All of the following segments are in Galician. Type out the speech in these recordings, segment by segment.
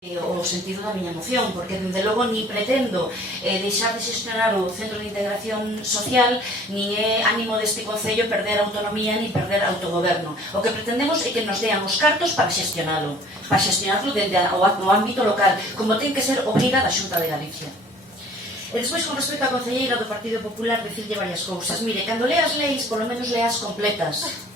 O sentido da miña moción, porque dende logo ni pretendo deixar de xestionar o Centro de Integración Social, ni é ánimo deste Concello perder autonomía ni perder autogoberno. O que pretendemos é que nos dean os cartos para xestionalo dende o ámbito local, como ten que ser obriga da Xunta de Galicia. E despois, con respecto á concelleira do Partido Popular, decirlle varias cousas. Mire, cando leas leis, polo menos leas completas.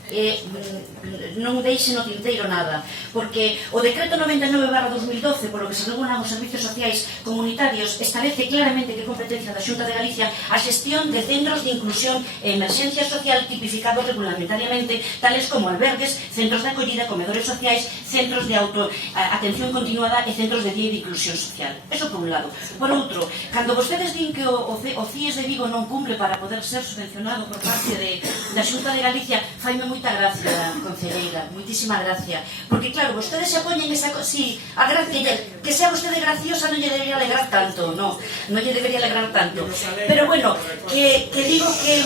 Non deixe no tinteiro nada, porque o decreto 99/2012, polo que se regulan os servicios sociais comunitarios, establece claramente que é competencia da Xunta de Galicia a xestión de centros de inclusión e emerxencia social tipificados regulamentariamente, tales como albergues, centros de acollida, comedores sociais, centros de atención continuada e centros de día e de inclusión social. Eso por un lado. Por outro, cando vostedes din que o CIES de Vigo non cumple para poder ser subvencionado por parte da Xunta de Galicia, faime moita gracia, concelleira, moitísima gracia, porque claro, vostedes se apoñen esa cosa, si, a gracia, que sea vostede graciosa non lle debería alegrar tanto, non lle debería alegrar tanto, pero bueno, que digo que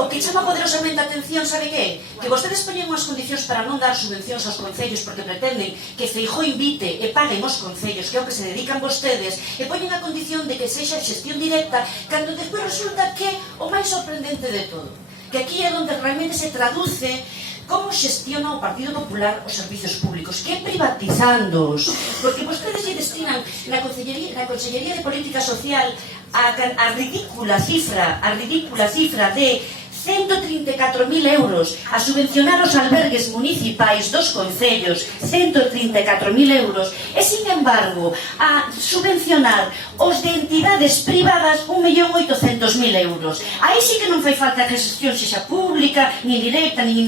o que chama poderosamente a atención, sabe que? Que vostedes poñen unhas condicións para non dar subvencións aos concellos porque pretenden que Feijóo invite e paguen os concellos, que é o que se dedican vostedes, e poñen a condición de que sexa xestión directa, cando despois resulta que o máis sorprendente de todo, que aquí é onde realmente se traduce como xestiona o Partido Popular os servicios públicos, que é privatizándoos, porque vostedes lle destinan na Consellería de Política Social a ridícula cifra de 134.000 euros a subvencionar os albergues municipais dos concellos, 134.000 euros, e, sin embargo, a subvencionar os de entidades privadas 1.800.000 euros. Aí sí que non fai falta que a xestión sexa pública, ni directa, ni